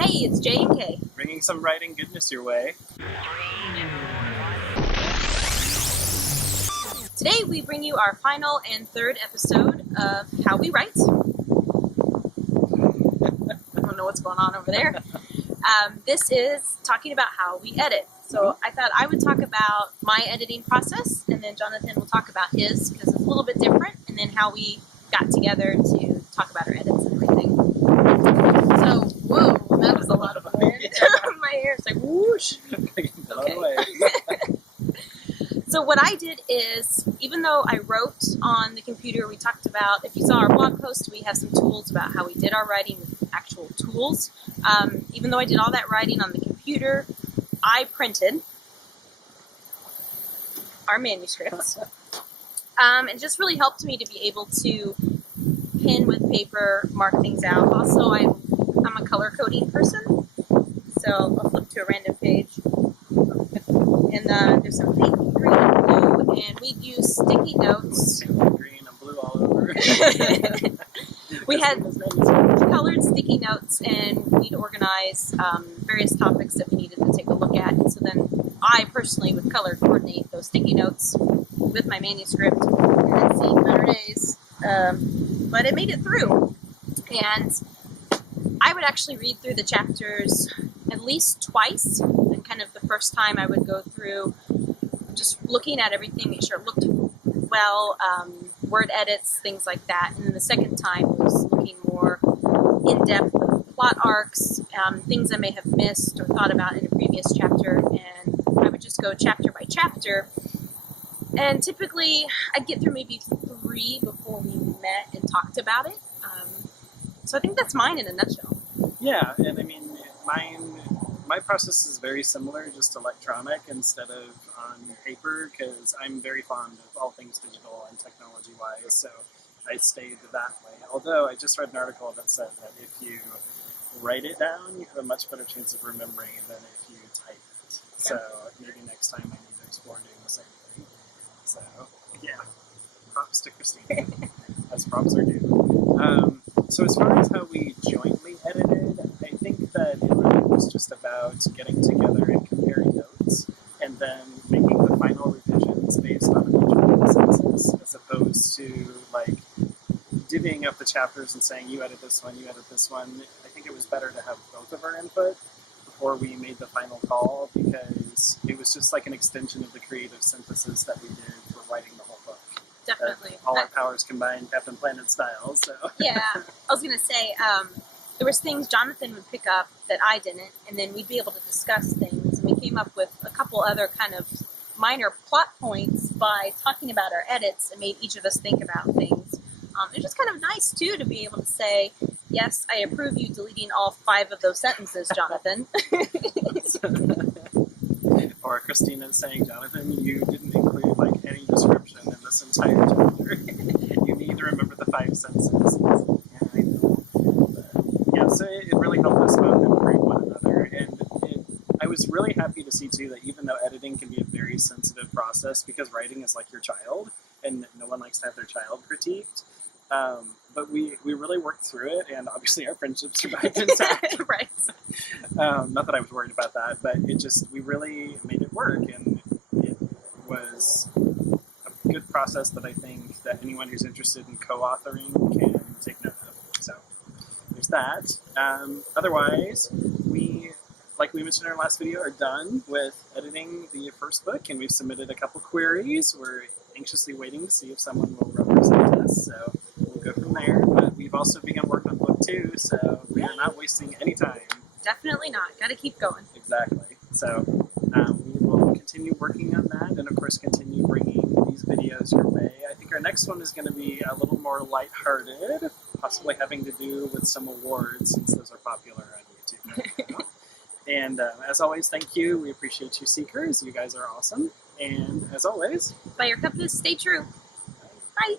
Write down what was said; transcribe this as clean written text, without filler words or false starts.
Hey, it's J and K. Bringing some writing goodness your way. Today we bring you our final and third episode of How We Write. I don't know what's going on over there. This is talking about how we edit. So I thought I would talk about my editing process, and then Jonathan will talk about his, because it's a little bit different, and then how we got together to talk about our edits and everything. So, whoa, that was a lot of wind. My hair is like whoosh. Okay. So what I did is, even though I wrote on the computer, we talked about, if you saw our blog post, we have some tools about how we did our writing with actual tools. Even though I did all that writing on the computer, I printed our manuscripts. It just really helped me to be able to pen with paper, mark things out. Also, I'm a color coding person, so I'll flip to a random page. And there's some pink, green, blue, and we'd use sticky notes. Pink, green, and blue all over. We had colored sticky notes, and we'd organize various topics that we needed to take a look at. And so then I personally would color coordinate those sticky notes with my manuscript, and then see better days. But it made it through. And I would actually read through the chapters at least twice. And kind of the first time I would go through just looking at everything, make sure it looked well, word edits, things like that. And then the second time was looking more in depth of plot arcs, things I may have missed or thought about in a previous chapter. And I would just go chapter by chapter. And typically I'd get through maybe 3 before we met and talked about it. So I think that's mine in a nutshell. Yeah, and I mean, my process is very similar, just electronic instead of on paper, because I'm very fond of all things digital and technology-wise, so I stayed that way. Although I just read an article that said that if you write it down, you have a much better chance of remembering it than if you type it. So maybe next time I need to explore doing the same thing. So, yeah, props to Christine, as props are due. So as far as how we jointly edited, I think that it really was just about getting together and comparing notes, and then making the final revisions based on a mutual consensus, as opposed to like divvying up the chapters and saying, you edit this one, you edit this one. I think it was better to have both of our input before we made the final call, because it was just like an extension of the creative synthesis that we did for writing the whole book. Definitely. All our powers combined, Captain Planet style. So Yeah, I was going to say, there was things Jonathan would pick up that I didn't, and then we'd be able to discuss things, and we came up with a couple other kind of minor plot points by talking about our edits, and made each of us think about things. It's just kind of nice, too, to be able to say, yes, I approve you deleting all 5 of those sentences, Jonathan. Or Christina saying, Jonathan, you didn't include like any description in this entire chapter. You need to remember the 5 sentences. Yeah, I know. But, yeah, so it really helped us both improve one another. And I was really happy to see, too, that even though editing can be a very sensitive process, because writing is like your child, and no one likes to have their child critiqued, but we really worked through it, and obviously our friendship survived intact. Right. Not that I was worried about that, but we really made it work, and it was a good process that I think that anyone who's interested in co-authoring can take note of. So there's that. Otherwise, like we mentioned in our last video, are done with editing the first book, and we've submitted a couple queries. We're anxiously waiting to see if someone will represent us, so we'll go from there. But we've also begun work on book 2, so we are not wasting any time. Definitely not. Got to keep going. Exactly. So we will continue working on that, and of course continue bringing these videos your way. I think our next one is going to be a little more lighthearted, possibly having to do with some awards, since those are popular on YouTube right now. And as always, thank you. We appreciate you, seekers. You guys are awesome. And as always, By your compass, stay true. Bye.